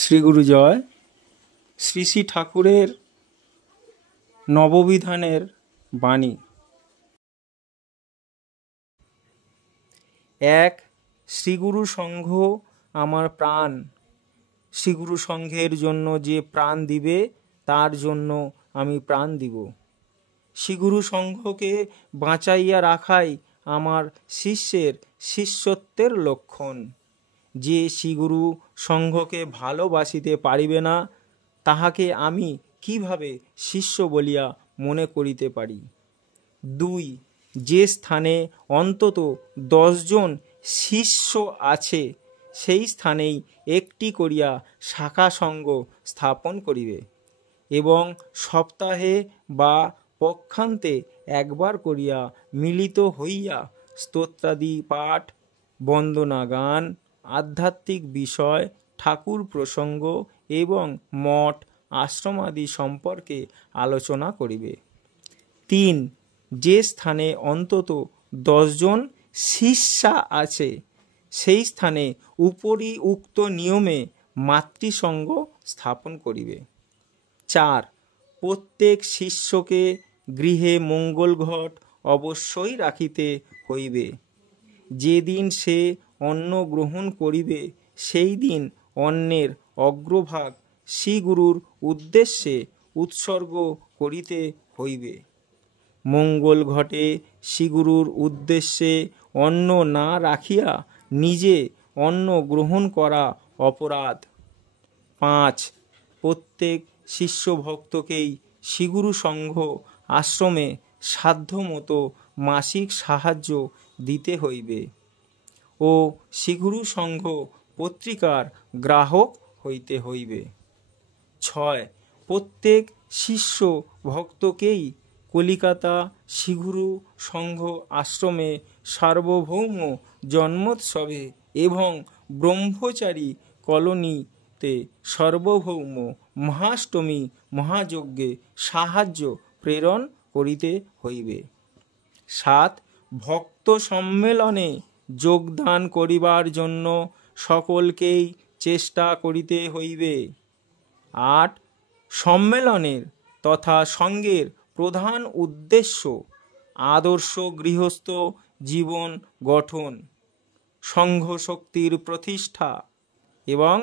শ্রী গুরু জয়। শ্রী শ্রী ঠাকুরের নববিধানের বাণী। এক, শ্রীগুরু সংঘ আমার প্রাণ। শ্রীগুরু সংঘের জন্য যে প্রাণ দিবে তার জন্য আমি প্রাণ দিব। শ্রীগুরু সংঘকে বাঁচাইয়া রাখাই আমার শিষ্যের শিষ্যত্বের লক্ষণ। যে শ্রীগুরু সংঘকে ভালোবাসিতে পারিবে না, তাহাকে আমি কিভাবে শিষ্য বলিয়া মনে করিতে পারি? ২, যে স্থানে অন্তত 10 জন শিষ্য আছে, সেই স্থানেই একটি করিয়া শাখা সঙ্গ স্থাপন করিবে এবং সপ্তাহে বা পক্ষান্তে একবার করিয়া মিলিত হইয়া স্তোত্রাদি পাঠ, বন্দনা গান, আধ্যাত্মিক বিষয়, ঠাকুর প্রসঙ্গ এবং মঠ আশ্রমাদি সম্পর্কে আলোচনা করিবে। ৩, যে স্থানে অন্তত 10 জন শিষ্যা আছে, সেই স্থানে উপরি উক্ত নিয়মে মাতৃসঙ্গ স্থাপন করিবে। ৪, প্রত্যেক শিষ্যকে গৃহে মঙ্গল ঘট অবশ্যই রাখিতে হইবে। যেদিন সে অন্ন গ্রহণ করিবে, সেই দিন অন্নের অগ্রভাগ শ্রীগুরুর উদ্দেশ্যে উৎসর্গ করিতে হইবে। মঙ্গল ঘটে শ্রীগুরুর উদ্দেশ্যে অন্ন না রাখিয়া নিজে অন্ন গ্রহণ করা অপরাধ। ৫, প্রত্যেক শিষ্য ভক্তকেই শ্রীগুরু সংঘ আশ্রমে সাধ্যমতো মাসিক সাহায্য দিতে হইবে ও শ্রীগুরু সংঘ পত্রিকার গ্রাহক হইতে হইবে। ৬, প্রত্যেক শিষ্য ভক্তকেই কলিকাতা শ্রীগুরু সংঘ আশ্রমে সার্বভৌম জন্মোৎসবে এবং ব্রহ্মচারী কলোনিতে সার্বভৌম মহাষ্টমী মহাযজ্ঞে সাহায্য প্রেরণ করিতে হইবে। ৭, ভক্ত সম্মেলনে যোগদান করিবার জন্য সকলকেই চেষ্টা করিতে হইবে। ৮, সম্মেলনের তথা সংঘের প্রধান উদ্দেশ্য আদর্শ গৃহস্থ জীবন গঠন, সংঘ শক্তির প্রতিষ্ঠা এবং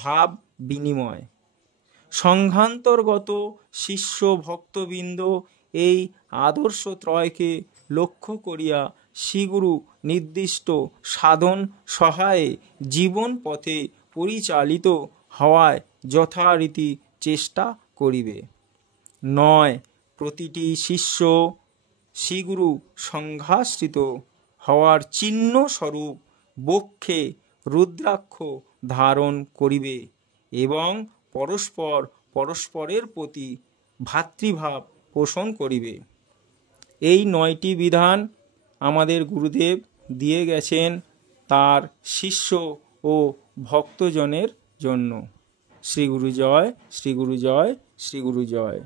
ভাব বিনিময়। সংঘান্তর্গত শিষ্য ভক্তবৃন্দ এই আদর্শত্রয়কে লক্ষ্য করিয়া শ্রীগুরু নির্দিষ্ট সাধন সহায়ে জীবন পথে পরিচালিত হওয়ায় যথারীতি চেষ্টা করিবে। ৯, প্রতিটি শিষ্য শ্রীগুরু সংঘাশ্রিত হওয়ার চিহ্নস্বরূপ বক্ষে রুদ্রাক্ষ ধারণ করিবে এবং পরস্পরের প্রতি ভ্রাতৃভাব পোষণ করিবে। এই 9টি বিধান আমাদের গুরুদেব দিয়ে গেছেন তার শিষ্য ও ভক্তজনের জন্য। শ্রী গুরু জয়, শ্রী গুরু জয়, শ্রী গুরু জয়।